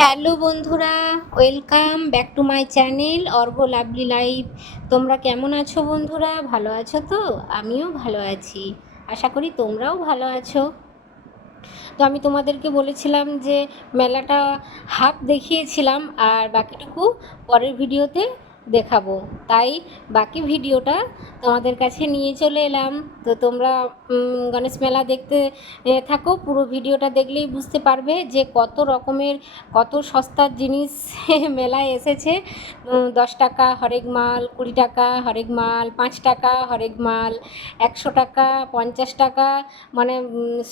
Hello বন্ধুরা, welcome back to my channel Argha lovely life. তোমরা কেমন আছো বন্ধুরা? ভালো আছো তো? আমিও ভালো আছি। আশা করি তোমরাও ভালো আছো। তো আমি তোমাদেরকে বলেছিলাম যে মেলাটা হাফ দেখিয়েছিলাম আর বাকিটুকু পরের ভিডিওতে দেখাবো। তাই বাকি ভিডিওটা তোমাদের কাছে নিয়ে চলে এলাম। তো তোমরা গণেশ মেলা দেখতে থাকো। পুরো ভিডিওটা দেখলেই বুঝতে পারবে যে কত রকমের, কত সস্তার জিনিস মেলায় এসেছে। দশ টাকা হরেক মাল, কুড়ি টাকা হরেক মাল, পাঁচ টাকা হরেক মাল, একশো টাকা, পঞ্চাশ টাকা মানে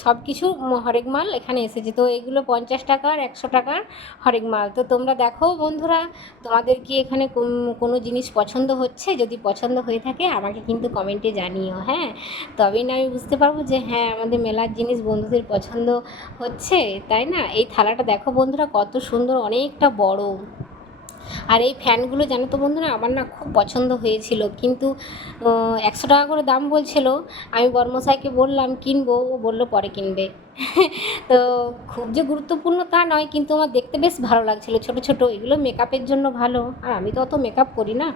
সব কিছু হরেক মাল এখানে এসেছে। তো এগুলো পঞ্চাশ টাকার একশো টাকার হরেক মাল। তো তোমরা দেখো বন্ধুরা, তোমাদের কি এখানে কোন- জিনিস পছন্দ হচ্ছে, যদি পছন্দ হয়ে থাকে আমাকে কিন্তু কমেন্টে জানিও হ্যাঁ? তবেই না আমি বুঝতে পারব যে হ্যাঁ আমাদের মেলার জিনিস বন্ধুদের পছন্দ হচ্ছে, তাই না? এই থালাটা দেখো বন্ধুরা কত সুন্দর, অনেকটা বড়। আর এই ফ্যানগুলো জানো তো বন্ধুরা, আমার না খুব পছন্দ হয়েছিল। কিন্তু একশো টাকা করে দাম বলছিল। আমি বর্মশাইকে বললাম, কিনবো, ও বলল পরে কিনবে। তো খুব যে গুরুত্বপূর্ণ তা নয়, কিন্তু আমার দেখতে বেশ ভালো লাগছিল। ছোটো ছোটো, এগুলো মেকআপের জন্য ভালো। আর আমি তো অত মেকআপ করি না।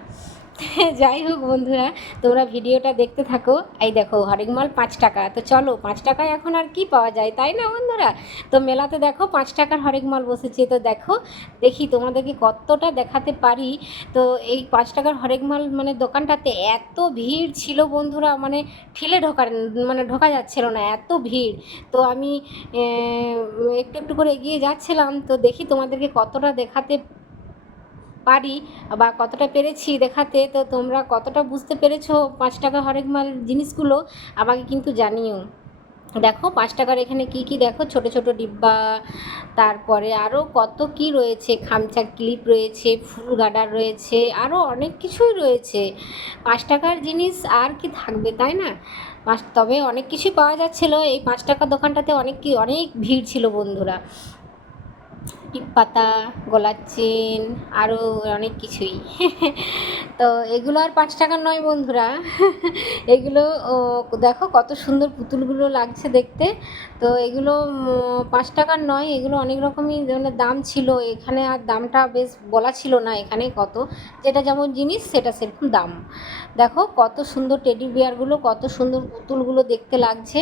যাই হোক বন্ধুরা, তোমরা ভিডিওটা দেখতে থাকো। এই দেখো হরেক মাল পাঁচ টাকা। তো চলো, পাঁচ টাকায় এখন আর কি পাওয়া যায়, তাই না বন্ধুরা? তো মেলাতে দেখো, পাঁচ টাকার হরেক মাল বসেছে। তো দেখো, দেখি তোমাদেরকে কতটা দেখাতে পারি। তো এই পাঁচ টাকার হরেক মাল মানে দোকানটাতে এত ভিড় ছিল বন্ধুরা মানে ঠেলে ঢোকার মানে ঢোকা যাচ্ছিল না, এত ভিড়। তো আমি একটু একটু করে এগিয়ে যাচ্ছিলাম। তো দেখি তোমাদেরকে কতটা দেখাতে পারি বা কতটা পেরেছি দেখাতে, তো তোমরা কতটা বুঝতে পেরেছ পাঁচ টাকা হরেক মাল জিনিসগুলো আমাকে কিন্তু জানিও। দেখো পাঁচ টাকার এখানে কি কি দেখো? ছোট ছোট ডিব্বা, তারপরে আরও কত কি রয়েছে? খামচা ক্লিপ রয়েছে, ফুল গার্ডার রয়েছে আরও অনেক কিছুই রয়েছে। পাঁচ টাকার জিনিস আর কি থাকবে, তাই না? পাঁচ, তবে অনেক কিছুই পাওয়া যাচ্ছিল। এই পাঁচ টাকার দোকানটাতে অনেক কি, অনেক ভিড় ছিল বন্ধুরা। টিপ পাতা চেন আরও অনেক কিছুই। তো এগুলো আর পাঁচ টাকার নয় বন্ধুরা। এগুলো দেখো কত সুন্দর পুতুলগুলো লাগছে দেখতে। তো এগুলো পাঁচ টাকার নয়, এগুলো অনেক রকমই মানে দাম ছিল। এখানে আর দামটা বেশ বলা ছিল না এখানে কত। যেটা যেমন জিনিস, সেটা সেরকম দাম। দেখো কত সুন্দর টেডি বিয়ারগুলো, কত সুন্দর পুতুলগুলো দেখতে লাগছে।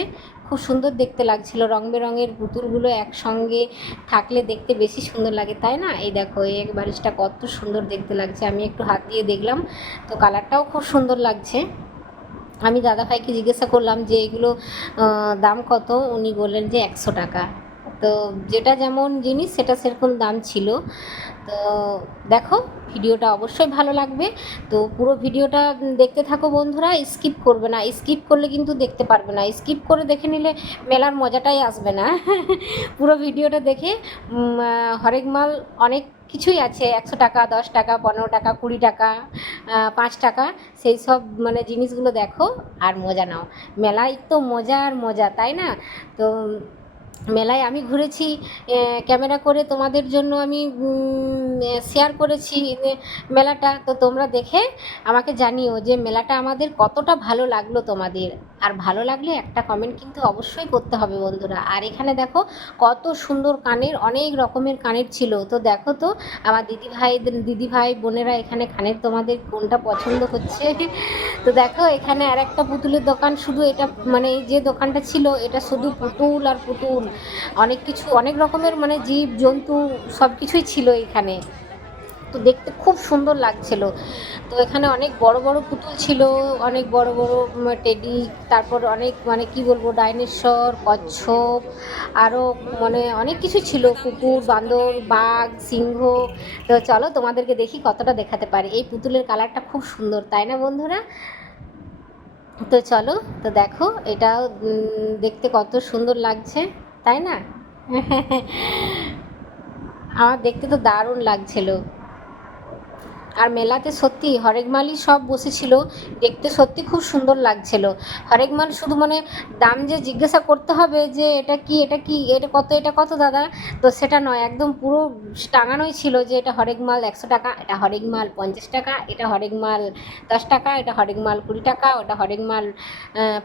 খুব সুন্দর দেখতে লাগছিল। রং বেরঙের পুতুলগুলো একসঙ্গে থাকলে দেখতে বেশি সুন্দর লাগে, তাই না? এই দেখো, এই বালিশটা কত সুন্দর দেখতে লাগছে। আমি একটু হাত দিয়ে দেখলাম, তো কালারটাও খুব সুন্দর লাগছে। আমি দাদাভাইকে জিজ্ঞাসা করলাম যে এগুলো দাম কত? উনি বললেন যে একশো টাকা। তো যেটা যেমন জিনিস, সেটা সেরকম দাম ছিল। তো দেখো, ভিডিওটা অবশ্যই ভালো লাগবে। তো পুরো ভিডিওটা দেখতে থাকো বন্ধুরা, স্কিপ করবে না। স্কিপ করলে কিন্তু দেখতে পারবে না। স্কিপ করে দেখে নিলে মেলার মজাটাই আসবে না। পুরো ভিডিওটা দেখে হরেক মাল অনেক কিছুই আছে। একশো টাকা, দশ টাকা, পনেরো টাকা, কুড়ি টাকা পাঁচ টাকা, সেই সব মানে জিনিসগুলো দেখো আর মজা নাও। মেলায় তো মজা আর মজা, তাই না? তো মেলায় আমি ঘুরেছি ক্যামেরা করে তোমাদের জন্য আমি শেয়ার করেছি মেলাটা। তো তোমরা দেখে আমাকে জানিও যে মেলাটা আমাদের কতটা ভালো লাগল তোমাদের। আর ভালো লাগলে একটা কমেন্ট কিন্তু অবশ্যই করতে হবে বন্ধুরা। আর এখানে দেখো কত সুন্দর কানের, অনেক রকমের কানের ছিল। তো দেখো তো, আমার দিদি ভাই দিদি ভাই বোনেরা এখানে কানের তোমাদের কোনটা পছন্দ হচ্ছে? তো দেখো এখানে আর একটা পুতুলের দোকান, শুধু এটা মানে যে দোকানটা ছিল, এটা শুধু পুতুল আর পুতুল। অনেক কিছু অনেক রকমের মানে জীব জন্তু সব কিছুই ছিল এখানে। তো দেখতে খুব সুন্দর লাগছিল। তো এখানে অনেক বড় বড় পুতুল ছিল অনেক বড় বড় টেডি তারপর অনেক মানে কি বলব ডাইনোসর কচ্ছপ আরও মানে অনেক কিছু ছিল কুকুর বান্দর বাঘ সিংহ। তো চলো তোমাদেরকে দেখি কতটা দেখাতে পারি। এই পুতুলের কালারটা খুব সুন্দর তাই না বন্ধুরা? তো চলো তো দেখো এটা উম, দেখতে কত সুন্দর লাগছে। তাই না? আমার দেখতে তো দারুণ লাগছিল। আর মেলাতে সত্যি হরেক মালই সব বসেছিল। দেখতে সত্যি খুব সুন্দর লাগছিল। হরেক মাল শুধু মানে দাম যে জিজ্ঞাসা করতে হবে যে এটা কি এটা কি, এটা কত এটা কত দাদা? তো সেটা নয়, একদম পুরো টাঙানোই ছিল যে এটা হরেক মাল একশো টাকা, এটা হরেক মাল পঞ্চাশ টাকা, এটা হরেক মাল দশ টাকা, এটা হরেক মাল কুড়ি টাকা, ওটা হরেক মাল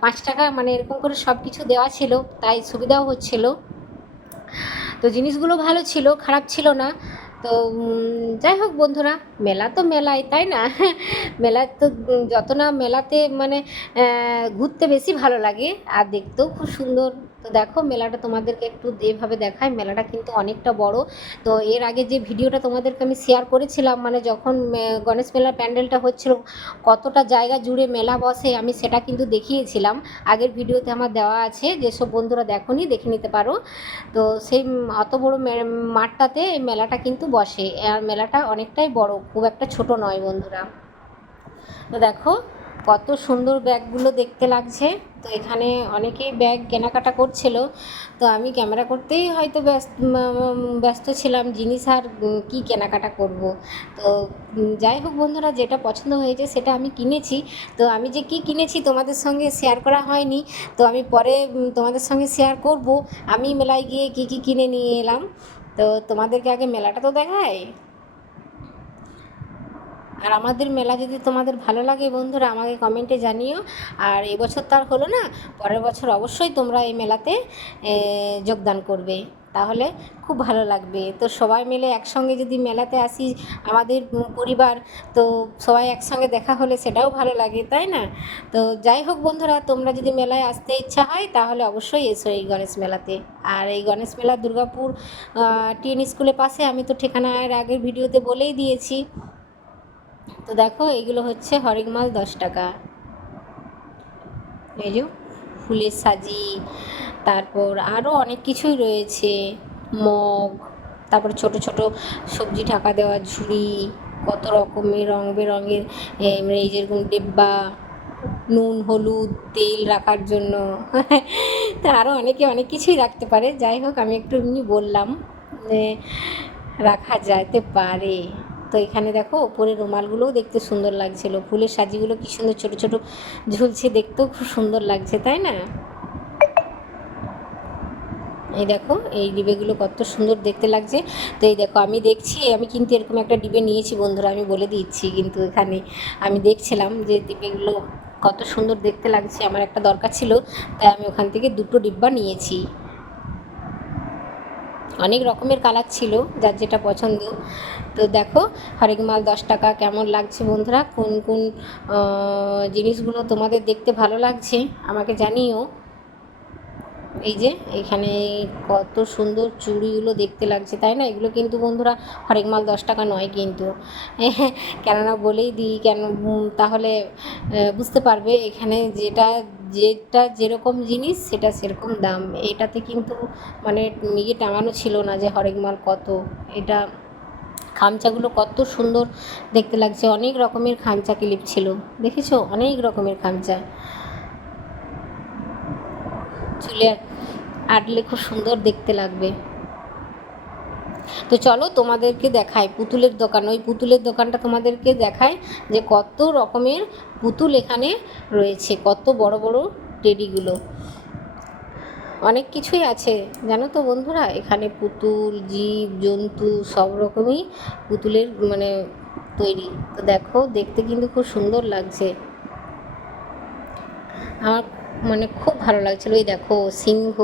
পাঁচ টাকা মানে এরকম করে সব কিছু দেওয়া ছিল, তাই সুবিধাও হচ্ছিল। তো জিনিসগুলো ভালো ছিল, খারাপ ছিল না। তো যাই হোক বন্ধুরা, মেলা তো মেলাই, তাই না? মেলা তো যত না মেলাতে মানে ঘুরতে বেশি ভালো লাগে, আর দেখতেও খুব সুন্দর। তো দেখো মেলাটা তোমাদেরকে একটু এভাবে দেখায় মেলাটা কিন্তু অনেকটা বড়। তো এর আগে যে ভিডিওটা তোমাদেরকে আমি শেয়ার করেছিলাম মানে যখন গণেশ মেলার প্যান্ডেলটা হচ্ছিল, কতটা জায়গা জুড়ে মেলা বসে, আমি সেটা কিন্তু দেখিয়েছিলাম। আগের ভিডিওতে আমার দেওয়া আছে যেসব বন্ধুরা দেখোনি, দেখে নিতে পারো। তো সেই অত বড় মাঠটাতে মেলাটা কিন্তু বসে। আর মেলাটা অনেকটাই বড়, খুব একটা ছোট নয় বন্ধুরা। তো দেখো কত সুন্দর ব্যাগগুলো দেখতে লাগছে। তো এখানে অনেকেই ব্যাগ কেনাকাটা করছিল। তো আমি ক্যামেরা করতেই হয়তো ব্যস্ত ব্যস্ত ছিলাম, জিনিস আর কী কেনাকাটা করব। তো যাই হোক বন্ধুরা, যেটা পছন্দ হয়েছে সেটা আমি কিনেছি। তো আমি যে কী কিনেছি তোমাদের সঙ্গে শেয়ার করা হয়নি। তো আমি পরে তোমাদের সঙ্গে শেয়ার করব। আমি মেলায় গিয়ে কী কী কিনে নিয়ে এলাম। তো তোমাদেরকে আগে মেলাটা তো দেখায় আর আমাদের মেলা যদি তোমাদের ভালো লাগে বন্ধুরা, আমাকে কমেন্টে জানিও। আর এবছর তো আর হলো না, পরের বছর অবশ্যই তোমরা এই মেলাতে যোগদান করবে। তাহলে খুব ভালো লাগবে। তো সবাই মিলে একসঙ্গে যদি মেলাতে আসি, আমাদের পরিবার, তো সবাই একসঙ্গে দেখা হলে সেটাও ভালো লাগে, তাই না? তো যাই হোক বন্ধুরা, তোমরা যদি মেলায় আসতে ইচ্ছা হয়, তাহলে অবশ্যই এসো এই গণেশ মেলাতে। আর এই গণেশ মেলা দুর্গাপুর টিএন স্কুলের পাশে, আমি তো ঠিকানা এর আগের ভিডিওতে বলেই দিয়েছি। তো দেখো এগুলো হচ্ছে হরেক মাল দশ টাকা। এই যে ফুলের সাজি তারপর আরও অনেক কিছুই রয়েছে। মগ তারপর ছোট ছোট সবজি ঢাকা দেওয়া ঝুড়ি কত রকমের রং বেরঙের এম, এই যেরকম ডিব্বা নুন হলুদ তেল রাখার জন্য। তা আরও অনেকে অনেক কিছুই রাখতে পারে। যাই হোক আমি একটু এমনি বললাম রাখা যেতে পারে। তো এখানে দেখো ওপরে রুমালগুলোও দেখতে সুন্দর লাগছিল। ফুলের সাজিগুলো কি সুন্দর ছোট ছোট ঝুলছে দেখতেও খুব সুন্দর লাগছে, তাই না? এই দেখো, এই ডিবেগুলো কত সুন্দর দেখতে লাগছে। তো এই দেখো, আমি দেখছি, আমি কিন্তু এরকম একটা ডিবে নিয়েছি বন্ধুরা, আমি বলে দিচ্ছি কিন্তু এখানে। আমি দেখছিলাম যে ডিবেগুলো কত সুন্দর দেখতে লাগছে, আমার একটা দরকার ছিল, তাই আমি ওখান থেকে দুটো ডিব্বা নিয়েছি। অনেক রকমের কালার ছিল, যার যেটা পছন্দ। তো দেখো হরেক মাল দশ টাকা, কেমন লাগছে বন্ধুরা? কোন কোন জিনিসগুলো তোমাদের দেখতে ভালো লাগছে আমাকে জানিও। এই যে, এখানে কত সুন্দর চুড়িগুলো দেখতে লাগছে, তাই না? এগুলো কিন্তু বন্ধুরা হরেক মাল দশ টাকা নয় কিন্তু। কেননা বলেই দিই, কেন তাহলে বুঝতে পারবে এখানে যেটা যেটা যেরকম জিনিস, সেটা সেরকম দাম। এটাতে কিন্তু মানে ইয়ে টাঙানো ছিল না যে হরেক মাল কত। এটা খামচাগুলো কত সুন্দর দেখতে লাগছে। অনেক রকমের খামচা ক্লিপ ছিল। দেখেছ? অনেক রকমের খামচা। চুলে আটলে খুব সুন্দর দেখতে লাগবে। তো চলো তোমাদেরকে দেখাই পুতুলের দোকান। ওই পুতুলের দোকানটা তোমাদেরকে দেখায় যে কত রকমের পুতুল এখানে রয়েছে, কত বড় বড় টেডিগুলো। অনেক কিছুই আছে, জানো তো বন্ধুরা? এখানে পুতুল, জীব, জন্তু সব রকমই পুতুলের মানে তৈরি। তো দেখো, দেখতে কিন্তু খুব সুন্দর লাগছে। আমার মানে খুব ভালো লাগছিল। ওই দেখো, সিংহ,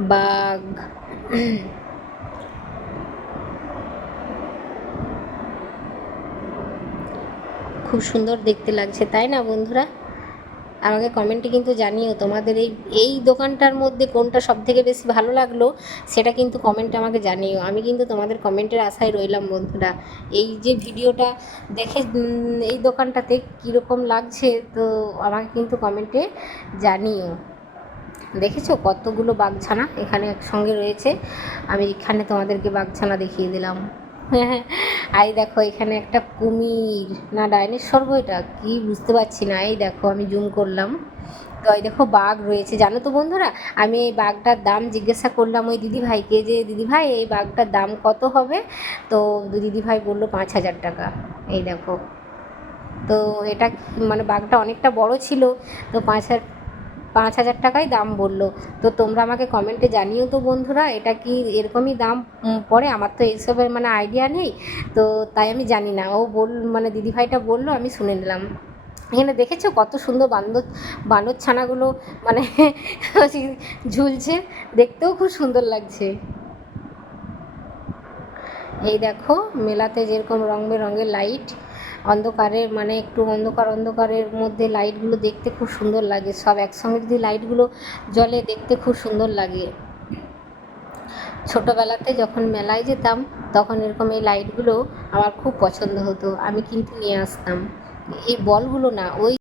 বাঘ খুব সুন্দর দেখতে লাগছে, তাই না বন্ধুরা? আমাকে কমেন্টে কিন্তু জানিও তোমাদের এই এই দোকানটার মধ্যে কোনটা সব থেকে বেশি ভালো লাগল, সেটা কিন্তু কমেন্টে আমাকে জানিও। আমি কিন্তু তোমাদের কমেন্টের আশায় রইলাম বন্ধুরা। এই যে ভিডিওটা দেখে এই দোকানটাতে কীরকম লাগছে, তো আমাকে কিন্তু কমেন্টে জানিও। দেখেছ কতগুলো বাগছানা এখানে একসঙ্গে রয়েছে? আমি এখানে তোমাদেরকে বাগছানা দেখিয়ে দিলাম। এই দেখো, এখানে একটা কুমির। না, ডাইনোসর বইটা কি বুঝতে পারছি না। এই দেখো, আমি জুম করলাম। তো এই দেখো, বাঘ রয়েছে। জানো তো বন্ধুরা, আমি এই বাঘটার দাম জিজ্ঞাসা করলাম ওই দিদিভাইকে যে, দিদিভাই, এই বাঘটার দাম কত হবে? তো দিদিভাই বলল, পাঁচ হাজার টাকা। এই দেখো। তো এটা মানে বাঘটা অনেকটা বড় ছিল। তো পাঁচ হাজার পাঁচ হাজার টাকাই দাম বলল। তো তোমরা আমাকে কমেন্টে জানিও তো বন্ধুরা, এটা কি এরকমই দাম? পড়ে আমার তো এইসবের মানে আইডিয়া নেই, তো তাই আমি জানি না। ও বল মানে দিদিভাইটা বলল, আমি শুনে নিলাম। এখানে দেখেছ কত সুন্দর বান্দর বানর ছানাগুলো মানে ঝুলছে, দেখতেও খুব সুন্দর লাগছে। এই দেখো, মেলাতে যেরকম রং বেরঙের লাইট অন্ধকারের মানে একটু অন্ধকার, অন্ধকারের মধ্যে লাইটগুলো দেখতে খুব সুন্দর লাগে। সব একসঙ্গে যদি লাইটগুলো জলে দেখতে খুব সুন্দর লাগে। ছোটোবেলাতে যখন মেলায় যেতাম, তখন এরকম এই লাইটগুলো আমার খুব পছন্দ হতো। আমি কিন্তু নিয়ে আসতাম। এই বলগুলো না, ওই